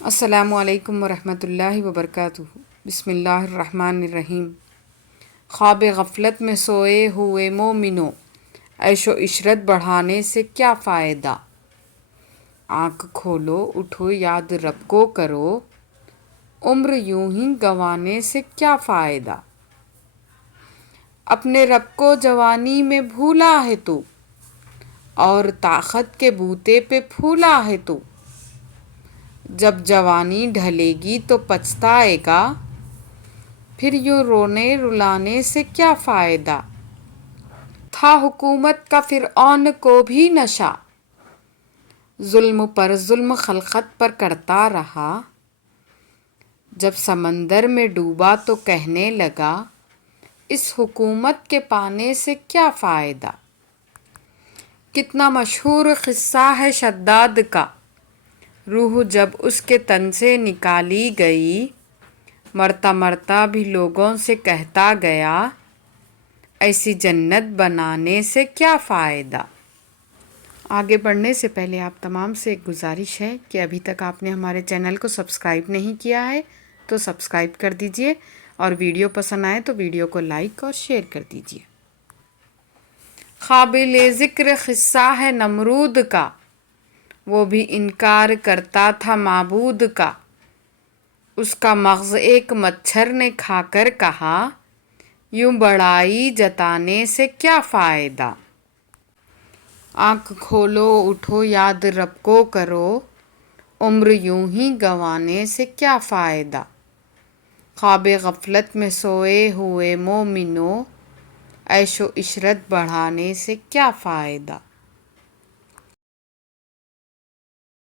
السلام علیکم ورحمۃ اللہ وبرکاتہ۔ بسم اللہ الرحمن الرحیم۔ خواب غفلت میں سوئے ہوئے مومنوں، عیش و عشرت بڑھانے سے کیا فائدہ؟ آنکھ کھولو، اٹھو، یاد رب کو کرو، عمر یوں ہی گنوانے سے کیا فائدہ؟ اپنے رب کو جوانی میں بھولا ہے تو، اور طاقت کے بوتے پہ پھولا ہے تو، جب جوانی ڈھلے گی تو پچھتائے گا، پھر یوں رونے رلانے سے کیا فائدہ؟ تھا حکومت کا فرعون کو بھی نشہ، ظلم پر ظلم خلقت پر کرتا رہا، جب سمندر میں ڈوبا تو کہنے لگا، اس حکومت کے پانے سے کیا فائدہ؟ کتنا مشہور قصہ ہے شداد کا، روح جب اس کے تن سے نکالی گئی، مرتا مرتا بھی لوگوں سے کہتا گیا، ایسی جنت بنانے سے کیا فائدہ؟ آگے بڑھنے سے پہلے آپ تمام سے ایک گزارش ہے کہ ابھی تک آپ نے ہمارے چینل کو سبسکرائب نہیں کیا ہے تو سبسکرائب کر دیجئے، اور ویڈیو پسند آئے تو ویڈیو کو لائک اور شیئر کر دیجئے۔ قابل ذکر قصہ ہے نمرود کا، وہ بھی انکار کرتا تھا معبود کا، اس کا مغز ایک مچھر نے کھا کر کہا، یوں بڑائی جتانے سے کیا فائدہ؟ آنکھ کھولو، اٹھو، یاد رب کو کرو، عمر یوں ہی گنوانے سے کیا فائدہ؟ خواب غفلت میں سوئے ہوئے مومنوں، عیش و عشرت بڑھانے سے کیا فائدہ؟